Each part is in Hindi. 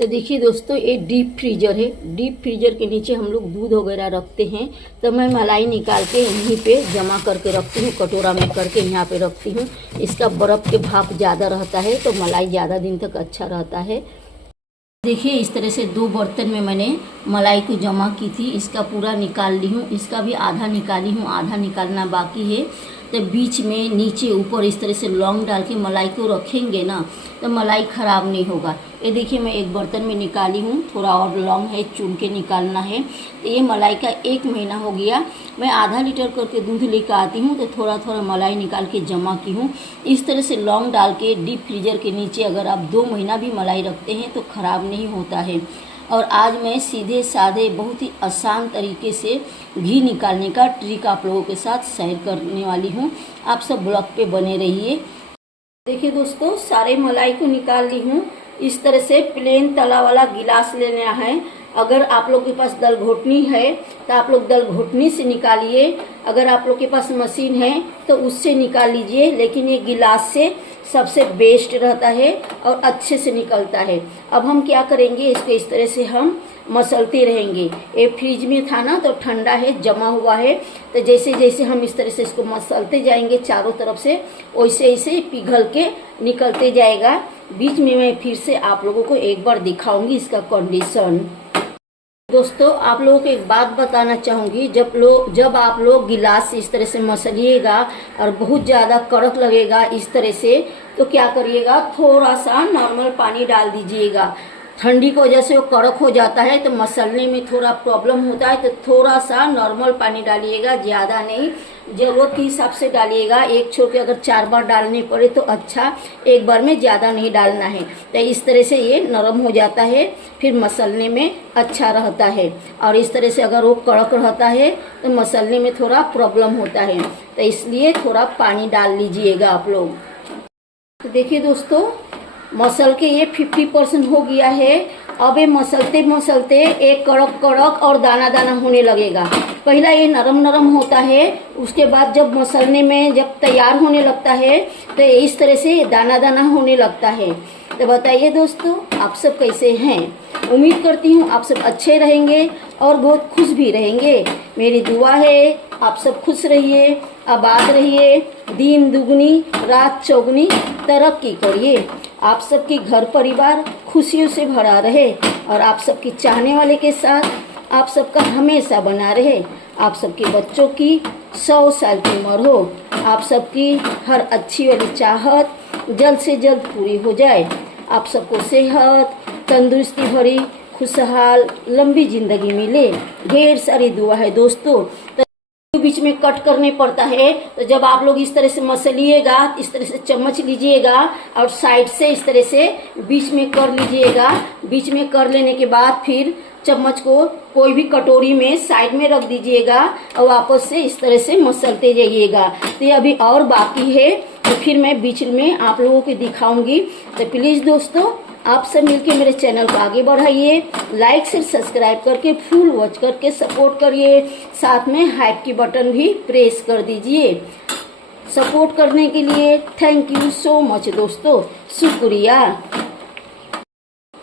तो देखिए दोस्तों, ये डीप फ्रीजर है। डीप फ्रीजर के नीचे हम लोग दूध वगैरह रखते हैं। तो मैं मलाई निकाल के यहीं पे जमा करके रखती हूँ, कटोरा में करके यहाँ पे रखती हूँ। इसका बर्फ़ के भाप ज़्यादा रहता है तो मलाई ज़्यादा दिन तक अच्छा रहता है। देखिए इस तरह से 2 बर्तन में मैंने मलाई को जमा की थी। इसका पूरा निकाल ली हूँ, इसका भी आधा निकाली हूँ, आधा निकालना बाकी है। तो बीच में नीचे ऊपर इस तरह से लौंग डाल के मलाई को रखेंगे ना तो मलाई ख़राब नहीं होगा। ये देखिए मैं एक बर्तन में निकाली हूँ, थोड़ा और लौंग है, चुन के निकालना है। तो ये मलाई का 1 महीना हो गया। मैं आधा लीटर करके दूध लेकर आती हूँ तो थोड़ा थोड़ा मलाई निकाल के जमा की हूँ। इस तरह से लौंग डाल के डीप फ्रीजर के नीचे अगर आप 2 महीना भी मलाई रखते हैं तो ख़राब नहीं होता है। और आज मैं सीधे साधे बहुत ही आसान तरीके से घी निकालने का ट्रिक आप लोगों के साथ शेयर करने वाली हूँ। आप सब ब्लॉग पे बने रहिए। देखिए दोस्तों, सारे मलाई को निकाल ली हूँ। इस तरह से प्लेन तला वाला गिलास लेना है। अगर आप लोग के पास दल घोटनी है तो आप लोग दल घोटनी से निकालिए। अगर आप लोग के पास मशीन है तो उससे निकाल लीजिए, लेकिन ये गिलास से सबसे बेस्ट रहता है और अच्छे से निकलता है। अब हम क्या करेंगे, इसको इस तरह से हम मसलते रहेंगे। ये फ्रिज में था ना तो ठंडा है, जमा हुआ है। तो जैसे जैसे हम इस तरह से इसको मसलते जाएंगे चारों तरफ से, वैसे वैसे पिघल के निकलते जाएगा। बीच में मैं फिर से आप लोगों को एक बार दिखाऊंगी इसका कंडीशन। दोस्तों, आप लोगों को एक बात बताना चाहूँगी, जब आप लोग गिलास से इस तरह से मसलिएगा और बहुत ज़्यादा कड़क लगेगा इस तरह से, तो क्या करिएगा, थोड़ा सा नॉर्मल पानी डाल दीजिएगा। ठंडी की वजह से वो कड़क हो जाता है तो मसलने में थोड़ा प्रॉब्लम होता है। तो थोड़ा सा नॉर्मल पानी डालिएगा, ज़्यादा नहीं, ज़रूरत के हिसाब से डालिएगा। एक छोड़ के अगर 4 बार डालने पड़े तो अच्छा, एक बार में ज़्यादा नहीं डालना है। तो इस तरह से ये नरम हो जाता है, फिर मसलने में अच्छा रहता है। और इस तरह से अगर वो कड़क रहता है तो मसलने में थोड़ा प्रॉब्लम होता है। तो इसलिए थोड़ा पानी डाल लीजिएगा आप लोग। तो देखिए दोस्तों, मसल के ये 50% हो गया है। अब ये मसलते मसलते एक कड़क कड़क और दाना दाना होने लगेगा। पहला ये नरम नरम होता है, उसके बाद जब मसलने में जब तैयार होने लगता है तो इस तरह से दाना दाना होने लगता है। तो बताइए दोस्तों, आप सब कैसे हैं? उम्मीद करती हूँ आप सब अच्छे रहेंगे और बहुत खुश भी रहेंगे। मेरी दुआ है आप सब खुश रहिए, आबाद रहिए, दिन दुगनी रात चौगुनी तरक्की करिए। आप सबके घर परिवार खुशियों से भरा रहे और आप सबके चाहने वाले के साथ आप सबका हमेशा बना रहे। आप सबके बच्चों की 100 साल की उम्र हो। आप सबकी हर अच्छी वाली चाहत जल्द से जल्द पूरी हो जाए। आप सबको सेहत, तंदुरुस्ती भरी, खुशहाल, लंबी जिंदगी मिले। ढेर सारी दुआ है दोस्तों। बीच में कट करने पड़ता है, तो जब आप लोग इस तरह से मसलिएगा, इस तरह से चम्मच लीजिएगा और साइड से इस तरह से बीच में कर लीजिएगा। बीच में कर लेने के बाद फिर चम्मच को कोई भी कटोरी में साइड में रख दीजिएगा और वापस से इस तरह से मसलते जाइएगा। तो ये अभी और बाकी है, तो फिर मैं बीच में आप लोगों को दिखाऊंगी। तो प्लीज दोस्तों, आप सब मिलके मेरे चैनल को आगे बढ़ाइए, लाइक से सब्सक्राइब करके फुल वॉच करके सपोर्ट करिए। साथ में हाइप की बटन भी प्रेस कर दीजिए। सपोर्ट करने के लिए थैंक यू सो मच दोस्तों, शुक्रिया।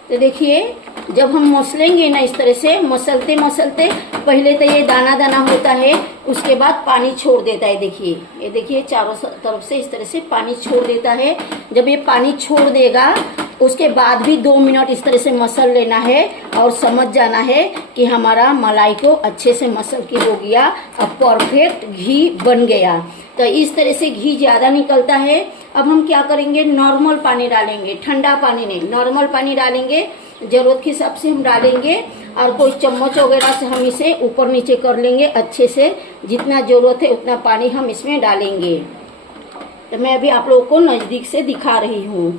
तो देखिए, जब हम मसलेंगे ना इस तरह से मसलते मसलते, पहले तो ये दाना दाना होता है, उसके बाद पानी छोड़ देता है। देखिए ये देखिए, चारों तरफ से इस तरह से पानी छोड़ देता है। जब ये पानी छोड़ देगा उसके बाद भी 2 मिनट इस तरह से मसल लेना है और समझ जाना है कि हमारा मलाई को अच्छे से मसल के हो गया, अब परफेक्ट घी बन गया। तो इस तरह से घी ज़्यादा निकलता है। अब हम क्या करेंगे, नॉर्मल पानी डालेंगे, ठंडा पानी नहीं, नॉर्मल पानी डालेंगे। ज़रूरत के हिसाब से हम डालेंगे और कोई चम्मच वगैरह से हम इसे ऊपर नीचे कर लेंगे अच्छे से। जितना ज़रूरत है उतना पानी हम इसमें डालेंगे। तो मैं अभी आप लोगों को नज़दीक से दिखा रही हूँ।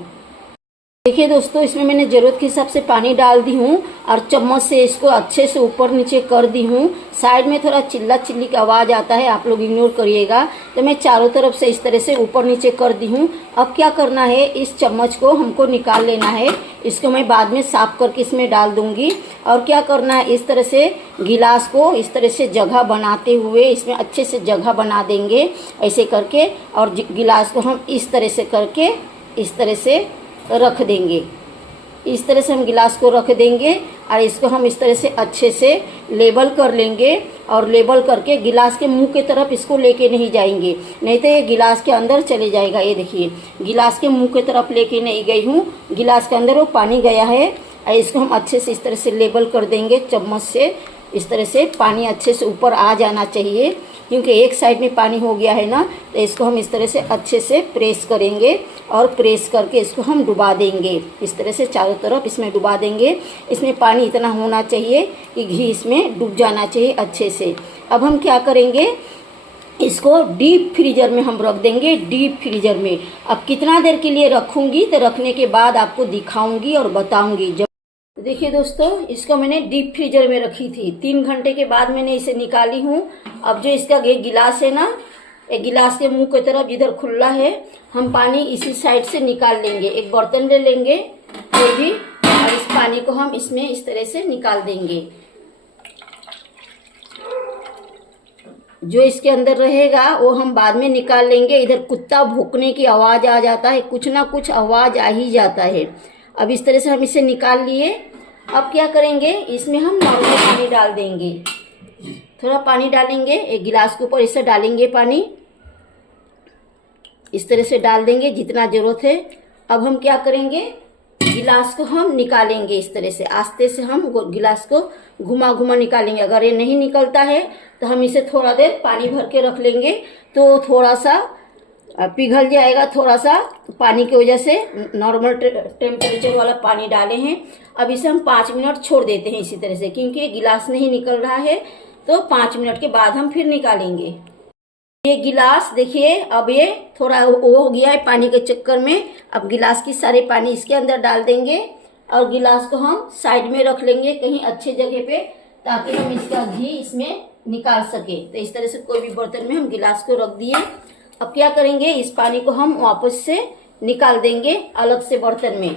देखिए दोस्तों, इसमें मैंने ज़रूरत के हिसाब से पानी डाल दी हूँ और चम्मच से इसको अच्छे से ऊपर नीचे कर दी हूँ। साइड में थोड़ा चिल्ला चिल्ली का आवाज़ आता है, आप लोग इग्नोर करिएगा। तो मैं चारों तरफ से इस तरह से ऊपर नीचे कर दी हूँ। अब क्या करना है, इस चम्मच को हमको निकाल लेना है। इसको मैं बाद में साफ करके इसमें डाल दूँगी। और क्या करना है, इस तरह से गिलास को इस तरह से जगह बनाते हुए इसमें अच्छे से जगह बना देंगे ऐसे करके। और गिलास को हम इस तरह से करके इस तरह से रख देंगे। इस तरह से हम गिलास को रख देंगे और इसको हम इस तरह से अच्छे से लेबल कर लेंगे और लेबल करके गिलास के मुंह के तरफ इसको लेके नहीं जाएंगे, नहीं तो ये गिलास के अंदर चले जाएगा। ये देखिए गिलास के मुंह के तरफ लेके नहीं गई हूँ, गिलास के अंदर वो पानी गया है। और इसको हम अच्छे से इस तरह से लेबल कर देंगे चम्मच से। इस तरह से पानी अच्छे से ऊपर आ जाना चाहिए, क्योंकि एक साइड में पानी हो गया है ना, तो इसको हम इस तरह से अच्छे से प्रेस करेंगे और प्रेस करके इसको हम डुबा देंगे। इस तरह से चारों तरफ इसमें डुबा देंगे। इसमें पानी इतना होना चाहिए कि घी इसमें डूब जाना चाहिए अच्छे से। अब हम क्या करेंगे, इसको डीप फ्रीजर में हम रख देंगे, डीप फ्रीजर में। अब कितना देर के लिए रखूंगी तो रखने के बाद आपको दिखाऊंगी और बताऊंगी। देखिए दोस्तों, इसको मैंने डीप फ्रीजर में रखी थी। 3 घंटे के बाद मैंने इसे निकाली हूँ। अब जो इसका गिलास है ना, एक गिलास के मुंह की तरफ जिधर खुला है, हम पानी इसी साइड से निकाल लेंगे। एक बर्तन ले लेंगे कोई भी और इस पानी को हम इसमें इस तरह से निकाल देंगे। जो इसके अंदर रहेगा वो हम बाद में निकाल लेंगे। इधर कुत्ता भौंकने की आवाज आ जाता है, कुछ ना कुछ आवाज आ ही जाता है। अब इस तरह से हम इसे निकाल लिए। अब क्या करेंगे, इसमें हम नॉर्मल पानी डाल देंगे। थोड़ा पानी डालेंगे, एक गिलास के ऊपर इसे डालेंगे पानी, इस तरह से डाल देंगे जितना जरूरत है। अब हम क्या करेंगे, गिलास को हम निकालेंगे। इस तरह से आस्ते से हम गिलास को घुमा घुमा निकालेंगे। अगर ये नहीं निकलता है तो हम इसे थोड़ा देर पानी भर के रख लेंगे, तो थोड़ा सा पिघल जाएगा। थोड़ा सा पानी की वजह से नॉर्मल टेम्परेचर वाला पानी डाले हैं। अब इसे हम 5 मिनट छोड़ देते हैं इसी तरह से, क्योंकि ये गिलास नहीं निकल रहा है। तो 5 मिनट के बाद हम फिर निकालेंगे। ये गिलास देखिए, अब ये थोड़ा हो गया है पानी के चक्कर में। अब गिलास की सारे पानी इसके अंदर डाल देंगे और गिलास को हम साइड में रख लेंगे कहीं अच्छे जगह पे, ताकि हम इसका घी इसमें निकाल सके। तो इस तरह से कोई भी बर्तन में हम गिलास को रख दिए। अब क्या करेंगे, इस पानी को हम वापस से निकाल देंगे अलग से बर्तन में।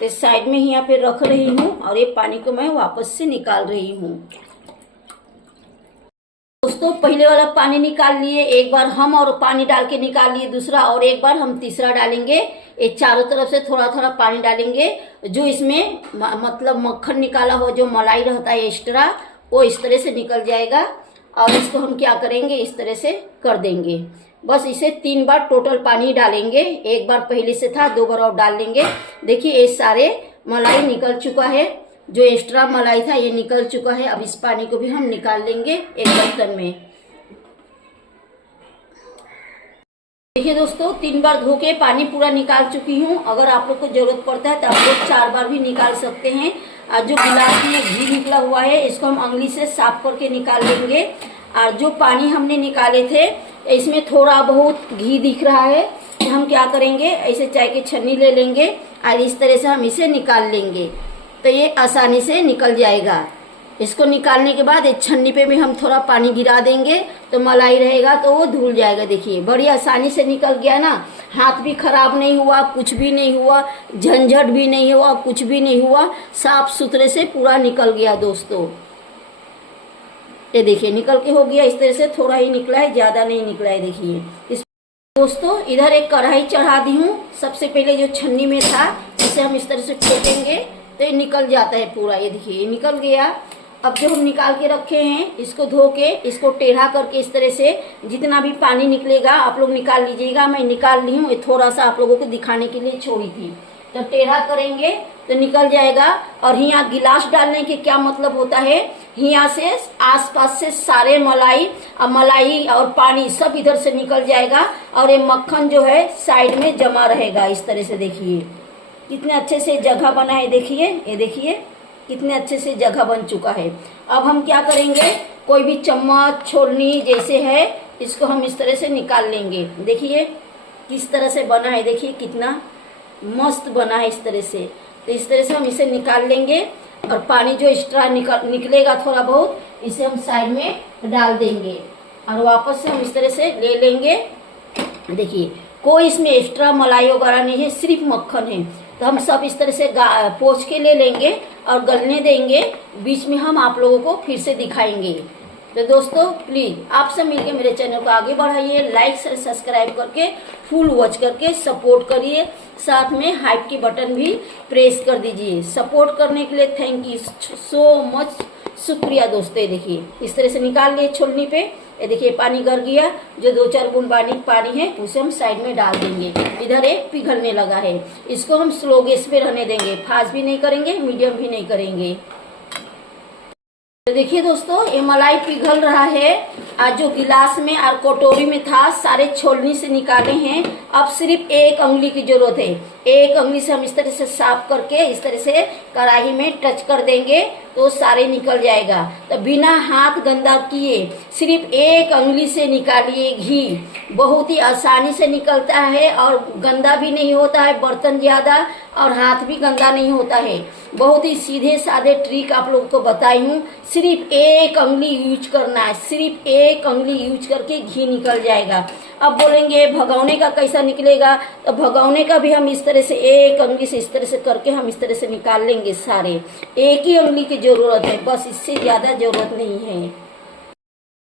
तो साइड में यहाँ पे रख रही हूँ और ये पानी को मैं वापस से निकाल रही हूँ। दोस्तों, पहले वाला पानी निकाल लिए, एक बार हम और पानी डाल के निकाल लिए दूसरा, और एक बार हम तीसरा डालेंगे। ये चारों तरफ से थोड़ा थोड़ा पानी डालेंगे। जो इसमें मतलब मक्खन निकाला हो, जो मलाई रहता है एक्स्ट्रा, वो इस तरह से निकल जाएगा। और इसको हम क्या करेंगे, इस तरह से कर देंगे। बस इसे 3 बार टोटल पानी डालेंगे। एक बार पहले से था, 2 बार और डाल लेंगे। देखिए ये सारे मलाई निकल चुका है, जो एक्स्ट्रा मलाई था ये निकल चुका है। अब इस पानी को भी हम निकाल लेंगे एक बर्तन में। देखिए दोस्तों, 3 बार धो के पानी पूरा निकाल चुकी हूँ। अगर आप लोग को जरूरत पड़ता है तो आप लोग 4 बार भी निकाल सकते हैं। और जो गिलास में घी निकला हुआ है, इसको हम अंगुली से साफ करके निकाल लेंगे। और जो पानी हमने निकाले थे, इसमें थोड़ा बहुत घी दिख रहा है, तो हम क्या करेंगे, ऐसे चाय की छन्नी ले लेंगे और इस तरह से हम इसे निकाल लेंगे। तो ये आसानी से निकल जाएगा। इसको निकालने के बाद एक छन्नी पे भी हम थोड़ा पानी गिरा देंगे, तो मलाई रहेगा तो वो धुल जाएगा। देखिए बड़ी आसानी से निकल गया ना, हाथ भी खराब नहीं हुआ, कुछ भी नहीं हुआ, झंझट भी नहीं हुआ, कुछ भी नहीं हुआ, साफ सुथरे से पूरा निकल गया। दोस्तों ये देखिए निकल के हो गया। इस तरह से थोड़ा ही निकला है, ज्यादा नहीं निकला है। देखिए दोस्तों, इधर एक कढ़ाई चढ़ा दी हूँ। सबसे पहले जो छन्नी में था, इसे हम इस तरह से फेंकेंगे तो ये निकल जाता है पूरा। ये देखिए ये निकल गया। अब जो हम निकाल के रखे हैं, इसको धो के इसको टेढ़ा करके इस तरह से जितना भी पानी निकलेगा आप लोग निकाल लीजिएगा। मैं निकाल ली हूँ, ये थोड़ा सा आप लोगों को दिखाने के लिए छोड़ी थी। तो टेढ़ा करेंगे तो निकल जाएगा। और यहाँ गिलास डालने के क्या मतलब होता है, यहाँ से आसपास से सारे मलाई और पानी सब इधर से निकल जाएगा और ये मक्खन जो है साइड में जमा रहेगा। इस तरह से देखिए कितने अच्छे से जगह बना है। देखिए ये देखिए कितने अच्छे से जगह बन चुका है। अब हम क्या करेंगे, कोई भी चम्मच छोलनी जैसे है, इसको हम इस तरह से निकाल लेंगे। देखिए किस तरह से बना है, देखिए कितना मस्त बना है इस तरह से। तो इस तरह से हम इसे निकाल लेंगे और पानी जो एक्स्ट्रा निकलेगा थोड़ा बहुत, इसे हम साइड में डाल देंगे और वापस से हम इस तरह से ले लेंगे। देखिए कोई इसमें एक्स्ट्रा मलाई वगैरह नहीं है, सिर्फ मक्खन है। तो हम सब इस तरह से पोंछ के ले लेंगे और गलने देंगे। बीच में हम आप लोगों को फिर से दिखाएंगे। तो दोस्तों प्लीज आप सब मिलकर मेरे चैनल को आगे बढ़ाइए, लाइक से सब्सक्राइब करके फुल वॉच करके सपोर्ट करिए, साथ में हाइप की बटन भी प्रेस कर दीजिए। सपोर्ट करने के लिए थैंक यू सो मच, शुक्रिया दोस्तों। ये देखिए इस तरह से निकाल लिए छोलनी पे। ये देखिए पानी गर गया, जो 2-4 बूंद पानी है उसे हम साइड में डाल देंगे। इधर एक पिघलने लगा है, इसको हम स्लो गैस पे रहने देंगे, फास्ट भी नहीं करेंगे, मीडियम भी नहीं करेंगे। तो देखिए दोस्तों ये मलाई पिघल रहा है। आज जो गिलास में और कटोरी में था सारे छोलनी से निकाले हैं। अब सिर्फ एक उंगली की जरूरत है। एक उंगली से हम इस तरह से साफ करके इस तरह से कढ़ाई में टच कर देंगे तो सारे निकल जाएगा। तो बिना हाथ गंदा किए सिर्फ एक उंगली से निकालिए घी, बहुत ही आसानी से निकलता है और गंदा भी नहीं होता है बर्तन ज्यादा, और हाथ भी गंदा नहीं होता है। बहुत ही सीधे साधे ट्रिक आप लोगों को बताई हूँ। सिर्फ एक उंगली यूज करना है, सिर्फ एक उंगली यूज करके घी निकल जाएगा। अब बोलेंगे भगौने का कैसा निकलेगा, तो भगौने का भी हम इस तरह से एक उंगली से इस तरह से करके हम इस तरह से निकाल लेंगे सारे। एक ही उंगली की जरूरत है, बस इससे ज्यादा जरूरत नहीं है।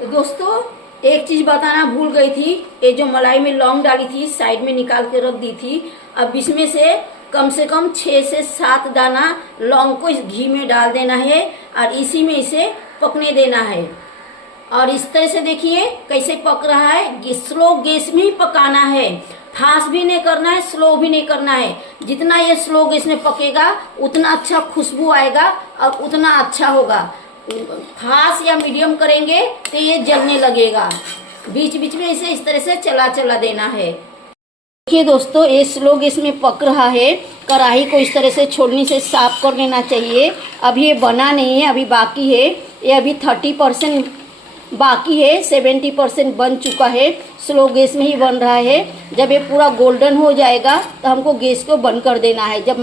तो दोस्तों एक चीज बताना भूल गई थी, ये जो मलाई में लौंग डाली थी साइड में निकाल के रख दी थी। अब इसमें से कम 6 से 7 दाना लौंग को इस घी में डाल देना है और इसी में इसे पकने देना है। और इस तरह से देखिए कैसे पक रहा है, स्लो गैस में ही पकाना है, फास्ट भी नहीं करना है, स्लो भी नहीं करना है। जितना ये स्लो गैस में पकेगा उतना अच्छा खुशबू आएगा और उतना अच्छा होगा। फास्ट या मीडियम करेंगे तो ये जलने लगेगा। बीच बीच में इसे इस तरह से चला देना है। देखिए दोस्तों ये स्लो गैस में पक रहा है। कढ़ाई को इस तरह से छोलनी से साफ कर लेना चाहिए। अभी ये बना नहीं है, अभी बाकी है। ये अभी 30% बाकी है, 70% बन चुका है। स्लो गैस में ही बन रहा है। जब ये पूरा गोल्डन हो जाएगा तो हमको गैस को बंद कर देना है। जब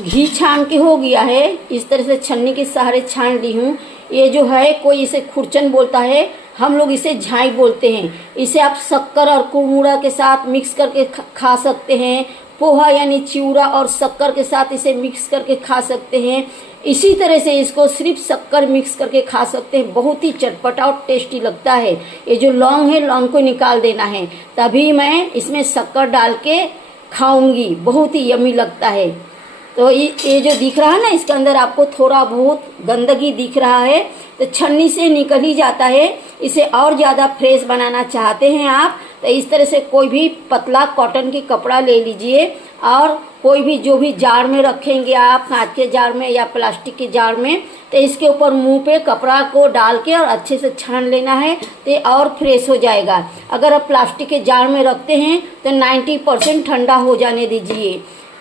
घी छान के हो गया है, इस तरह से छन्नी के सहारे छान ली हूँ। ये जो है कोई इसे खुरचन बोलता है, हम लोग इसे झाई बोलते हैं। इसे आप शक्कर और कुरमुरा के साथ मिक्स करके खा सकते हैं। पोहा यानी चिवड़ा और शक्कर के साथ इसे मिक्स करके खा सकते हैं। इसी तरह से इसको सिर्फ शक्कर मिक्स करके खा सकते हैं। बहुत ही चटपटा और टेस्टी लगता है। ये जो लौंग है, लौंग को निकाल देना है, तभी मैं इसमें शक्कर डाल के खाऊंगी। बहुत ही यमी लगता है। तो ये जो दिख रहा है ना, इसके अंदर आपको थोड़ा बहुत गंदगी दिख रहा है, तो छन्नी से निकल ही जाता है। इसे और ज्यादा फ्रेश बनाना चाहते हैं आप, तो इस तरह से कोई भी पतला कॉटन की कपड़ा ले लीजिए और कोई भी जो भी जार में रखेंगे आप, कांच के जार में या प्लास्टिक के जार में, तो इसके ऊपर मुंह पे कपड़ा को डाल के और अच्छे से छान लेना है, तो और फ्रेश हो जाएगा। अगर आप प्लास्टिक के जार में रखते हैं तो 90% ठंडा हो जाने दीजिए,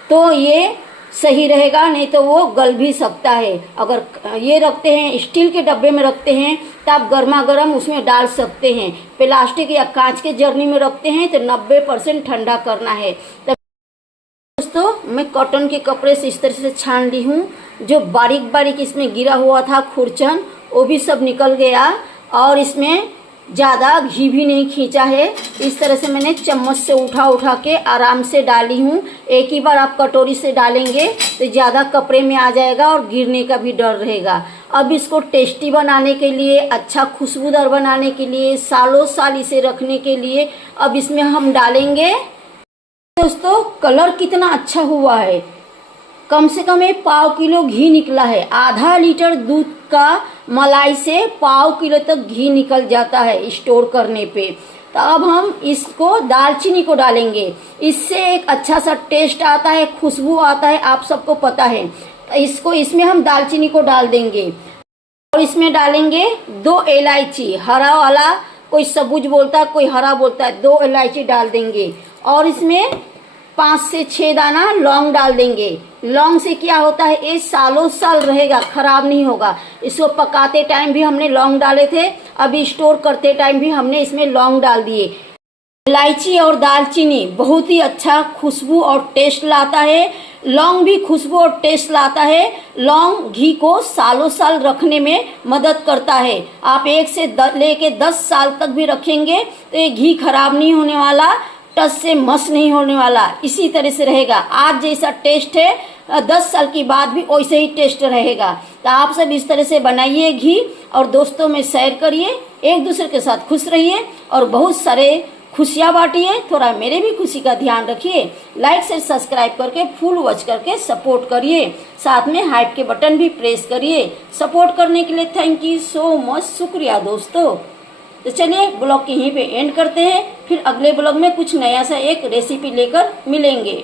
तो ये सही रहेगा, नहीं तो वो गल भी सकता है। अगर ये रखते हैं स्टील के डब्बे में रखते हैं तो आप गर्मा गर्म उसमें डाल सकते हैं। प्लास्टिक या कांच के जर्नी में रखते हैं तो 90% ठंडा करना है। दोस्तों मैं कॉटन के कपड़े से इस तरह से छान ली हूँ। जो बारीक बारीक इसमें गिरा हुआ था खुरचन, वो भी सब निकल गया और इसमें ज्यादा घी भी नहीं खींचा है। इस तरह से मैंने चम्मच से उठा के आराम से डाली हूँ। एक ही बार आप कटोरी से डालेंगे तो ज्यादा कपड़े में आ जाएगा और गिरने का भी डर रहेगा। अब इसको टेस्टी बनाने के लिए, अच्छा खुशबूदार बनाने के लिए, सालों साल इसे रखने के लिए अब इसमें हम डालेंगे। दोस्तों कलर कितना अच्छा हुआ है, कम से कम 1/4 किलो घी निकला है। आधा लीटर दूध का मलाई से 1/4 किलो तक घी निकल जाता है स्टोर करने पे। तो अब हम इसको दालचीनी को डालेंगे, इससे एक अच्छा सा टेस्ट आता है, खुशबू आता है, आप सबको पता है। तो इसमें हम दालचीनी को डाल देंगे और इसमें डालेंगे 2 इलायची, हरा वाला, कोई सबूज बोलता है, कोई हरा बोलता है। 2 इलायची डाल देंगे और इसमें 5 से 6 दाना लौंग डाल देंगे। लौंग से क्या होता है, ये सालों साल रहेगा, खराब नहीं होगा। इसको पकाते टाइम भी हमने लौंग डाले थे, अभी स्टोर करते टाइम भी हमने इसमें लौंग डाल दिए। इलायची और दालचीनी बहुत ही अच्छा खुशबू और टेस्ट लाता है। लौंग भी खुशबू और टेस्ट लाता है। लौंग घी को सालों साल रखने में मदद करता है। आप 1 से लेके 10 साल तक भी रखेंगे तो ये घी खराब नहीं होने वाला, टच से मस नहीं होने वाला, इसी तरह से रहेगा। आज जैसा टेस्ट है 10 साल के बाद भी वैसे ही टेस्ट रहेगा। तो आप सब इस तरह से बनाइए घी और दोस्तों में शेयर करिए, एक दूसरे के साथ खुश रहिए और बहुत सारे खुशियाँ बांटिए। थोड़ा मेरे भी खुशी का ध्यान रखिए। लाइक शेयर सब्सक्राइब करके फुल वॉच करके सपोर्ट करिए, साथ में हाइप के बटन भी प्रेस करिए। सपोर्ट करने के लिए थैंक यू सो मच, शुक्रिया दोस्तों। तो चलिए ब्लॉग यहीं पे एंड करते हैं, फिर अगले ब्लॉग में कुछ नया सा एक रेसिपी लेकर मिलेंगे।